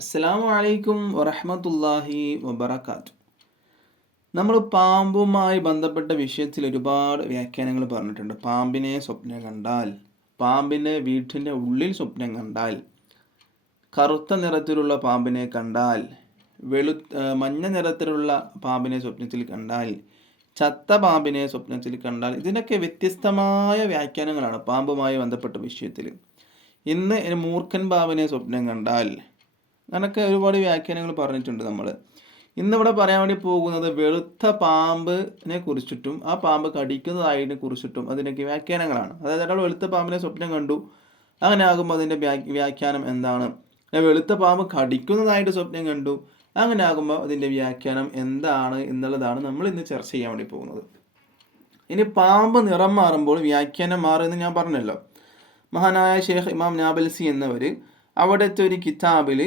അസ്സലാമു അലൈക്കും വറഹ്മത്തുള്ളാഹി വബറകാതുഹു. നമ്മൾ പാമ്പുമായി ബന്ധപ്പെട്ട വിഷയത്തിൽ ഒരുപാട് വ്യാഖ്യാനങ്ങൾ പറഞ്ഞിട്ടുണ്ട്. പാമ്പിനെ സ്വപ്നം കണ്ടാൽ, പാമ്പിനെ വീട്ടിൻ്റെ ഉള്ളിൽ സ്വപ്നം കണ്ടാൽ, കറുത്ത നിറത്തിലുള്ള പാമ്പിനെ കണ്ടാൽ, മഞ്ഞ നിറത്തിലുള്ള പാമ്പിനെ സ്വപ്നത്തിൽ കണ്ടാൽ, ചത്ത പാമ്പിനെ സ്വപ്നത്തിൽ കണ്ടാൽ, ഇതിനൊക്കെ വ്യത്യസ്തമായ വ്യാഖ്യാനങ്ങളാണ് പാമ്പുമായി ബന്ധപ്പെട്ട വിഷയത്തിൽ. ഇന്ന് മൂർഖൻ പാമ്പിനെ സ്വപ്നം കണ്ടാൽ, അങ്ങനൊക്കെ ഒരുപാട് വ്യാഖ്യാനങ്ങൾ പറഞ്ഞിട്ടുണ്ട് നമ്മൾ. ഇന്നിവിടെ പറയാൻ വേണ്ടി പോകുന്നത് വെളുത്ത പാമ്പിനെ കുറിച്ചിട്ടും ആ പാമ്പ് കടിക്കുന്നതായതിനെ കുറിച്ചിട്ടും അതിനൊക്കെ വ്യാഖ്യാനങ്ങളാണ്. അതായത് ഒരാൾ വെളുത്ത പാമ്പിനെ സ്വപ്നം കണ്ടു, അങ്ങനെ ആകുമ്പോൾ അതിൻ്റെ വ്യാഖ്യാനം എന്താണ്? വെളുത്ത പാമ്പ് കടിക്കുന്നതായിട്ട് സ്വപ്നം കണ്ടു, അങ്ങനെ ആകുമ്പോൾ അതിൻ്റെ വ്യാഖ്യാനം എന്താണ് എന്നുള്ളതാണ് നമ്മൾ ഇന്ന് ചർച്ച ചെയ്യാൻ വേണ്ടി പോകുന്നത്. ഇനി പാമ്പ് നിറം മാറുമ്പോൾ വ്യാഖ്യാനം മാറുമെന്ന് ഞാൻ പറഞ്ഞല്ലോ. മഹാനായ ഷെയ്ഖ് ഇമാം നാബൽസി എന്നവർ അവിടുത്തെ ഒരു കിതാബിൽ